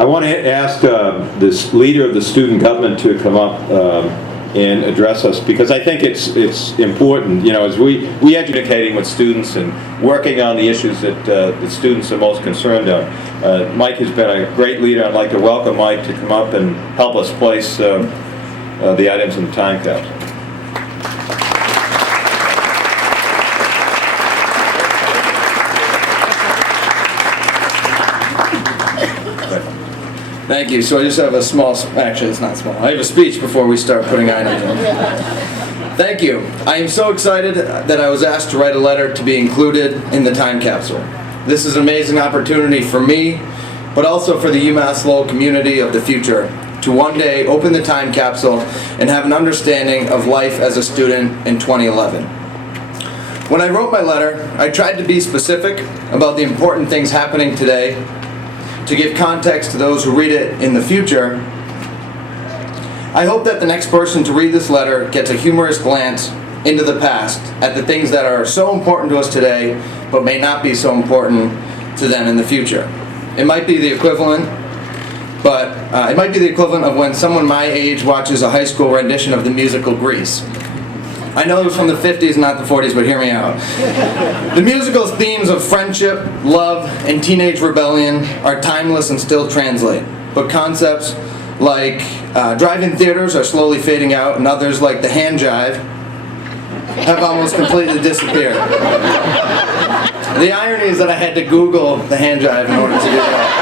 I want to ask this leader of the student government to come up and address us, because I think it's important, you know, as we educating with students and working on the issues that the students are most concerned on. Mike has been a great leader. I'd like to welcome Mike to come up and help us place the items in the time capsule. Thank you. So I just have a small, actually it's not small, I have a speech before we start putting items in. Thank you. I am so excited that I was asked to write a letter to be included in the time capsule. This is an amazing opportunity for me, but also for the UMass Lowell community of the future, to one day open the time capsule and have an understanding of life as a student in 2011. When I wrote my letter, I tried to be specific about the important things happening today, to give context to those who read it in the future. I hope that the next person to read this letter gets a humorous glance into the past at the things that are so important to us today, but may not be so important to them in the future. It might be the equivalent, of when someone my age watches a high school rendition of the musical Grease. I know it was from the 50s, not the 40s, but hear me out. The musical's themes of friendship, love, and teenage rebellion are timeless and still translate. But concepts like drive-in theaters are slowly fading out, and others like the hand jive have almost completely disappeared. The irony is that I had to Google the hand jive in order to do that.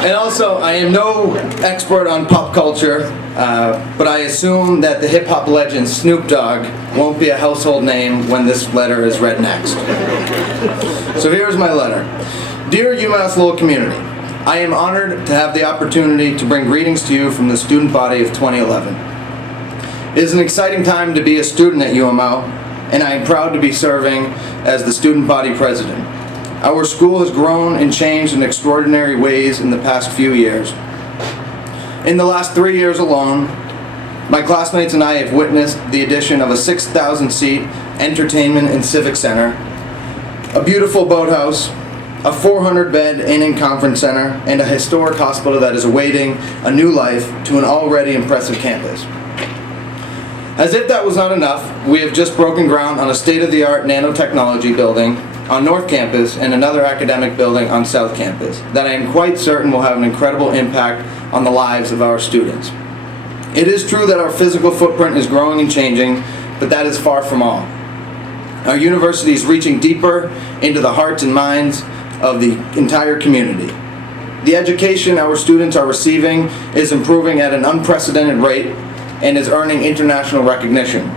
And also, I am no expert on pop culture, but I assume that the hip-hop legend Snoop Dogg won't be a household name when this letter is read next. So here's my letter. Dear UMass Lowell community, I am honored to have the opportunity to bring greetings to you from the student body of 2011. It is an exciting time to be a student at UML, and I am proud to be serving as the student body president. Our school has grown and changed in extraordinary ways in the past few years. In the last 3 years alone, my classmates and I have witnessed the addition of a 6,000-seat entertainment and civic center, a beautiful boathouse, a 400-bed inn and conference center, and a historic hospital that is awaiting a new life to an already impressive campus. As if that was not enough, we have just broken ground on a state-of-the-art nanotechnology building on North Campus and another academic building on South Campus that I am quite certain will have an incredible impact on the lives of our students. It is true that our physical footprint is growing and changing, but that is far from all. Our university is reaching deeper into the hearts and minds of the entire community. The education our students are receiving is improving at an unprecedented rate and is earning international recognition.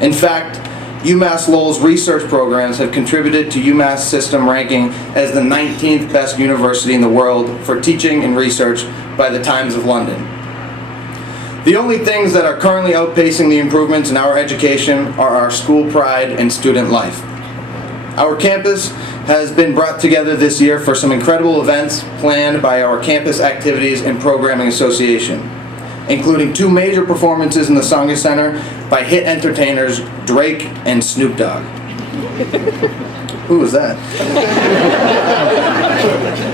In fact, UMass Lowell's research programs have contributed to UMass system ranking as the 19th best university in the world for teaching and research by the Times of London. The only things that are currently outpacing the improvements in our education are our school pride and student life. Our campus has been brought together this year for some incredible events planned by our Campus Activities and Programming Association, including 2 major performances in the Songa Center by hit entertainers Drake and Snoop Dogg. Who was that?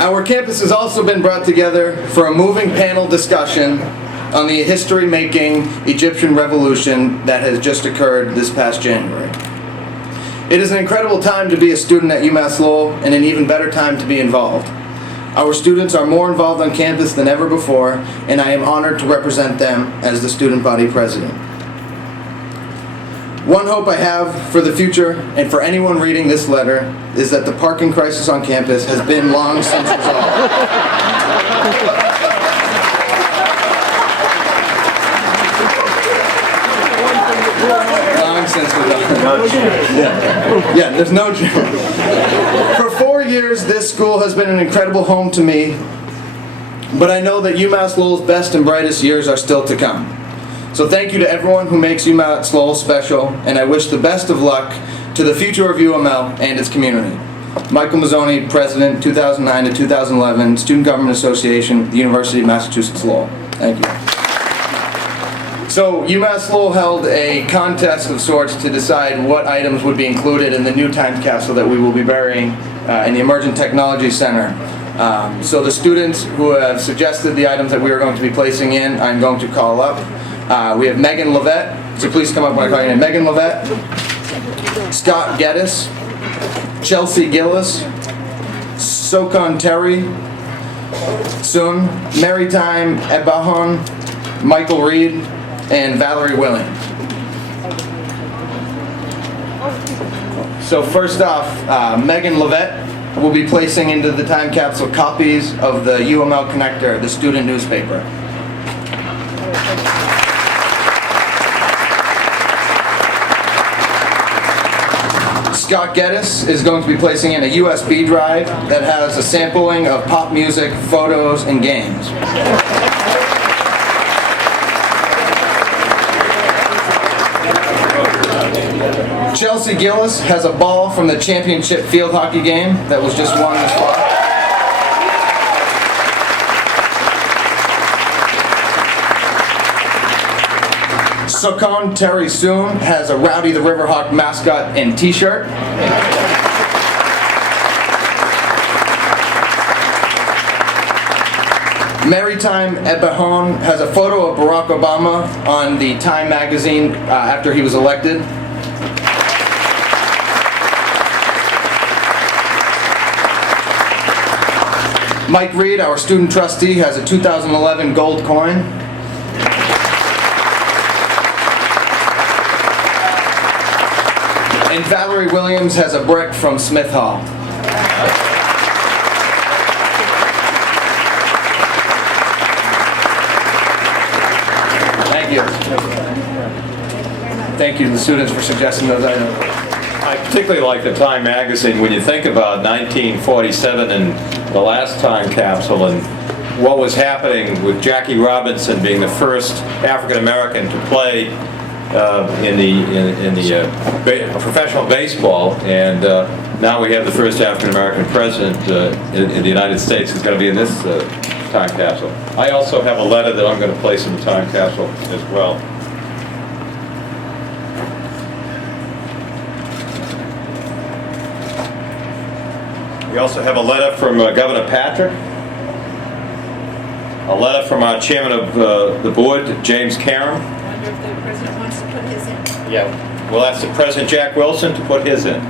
Our campus has also been brought together for a moving panel discussion on the history-making Egyptian revolution that has just occurred this past January. It is an incredible time to be a student at UMass Lowell, and an even better time to be involved. Our students are more involved on campus than ever before, and I am honored to represent them as the student body president. One hope I have for the future, and for anyone reading this letter, is that the parking crisis on campus has been long since resolved. Long since resolved. Yeah, there's no joke. For 4 years, this school has been an incredible home to me, but I know that UMass Lowell's best and brightest years are still to come. So thank you to everyone who makes UMass Lowell special, and I wish the best of luck to the future of UML and its community. Michael Mizzoni, President, 2009 to 2011, Student Government Association, the University of Massachusetts Lowell. Thank you. So UMass Lowell held a contest of sorts to decide what items would be included in the new time capsule that we will be burying in the Emerging Technology Center. So the students who have suggested the items that we are going to be placing in, I'm going to call up. We have Megan Levette, so please come up when I call your name. Megan Levette, Scott Geddes, Chelsea Gillis, Sokon Terry, Sun, Maritime Ebahon, Michael Reed, and Valerie Williams. So first off, Megan Levette will be placing into the time capsule copies of the UML Connector, the student newspaper. Scott Geddes is going to be placing in a USB drive that has a sampling of pop music, photos, and games. Chelsea Gillis has a ball from the championship field hockey game that was just won this fall. Sokon Terry Soon has a Rowdy the Riverhawk mascot and t-shirt. Maritime Ebahon has a photo of Barack Obama on the Time magazine after he was elected. Mike Reed, our student trustee, has a 2011 gold coin. And Valerie Williams has a brick from Smith Hall. Thank you. Thank you to the students for suggesting those items. I particularly like the Time magazine when you think about 1947 and the last Time capsule and what was happening with Jackie Robinson being the first African American to play in the professional baseball, and now we have the first African American president in the United States who's going to be in this Time capsule. I also have a letter that I'm going to place in the Time capsule as well. We also have a letter from Governor Patrick, a letter from our chairman of the board, James Karam. I wonder if the president wants to put his in. Yeah, we'll ask the President Jack Wilson to put his in.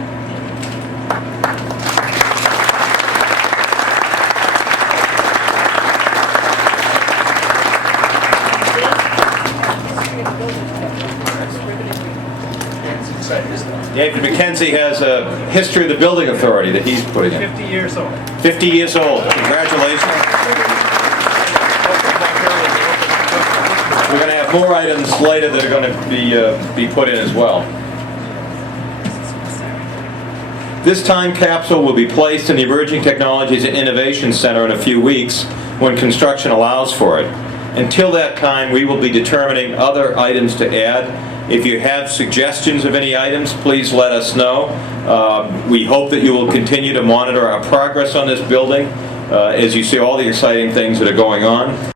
David McKenzie has a history of the building authority that he's putting in. 50 years old. 50 years old. Congratulations. We're going to have more items later that are going to be put in as well. This Time capsule will be placed in the Emerging Technologies and Innovation Center in a few weeks when construction allows for it. Until that time, we will be determining other items to add. If you have suggestions of any items, please let us know. We hope that you will continue to monitor our progress on this building as you see all the exciting things that are going on.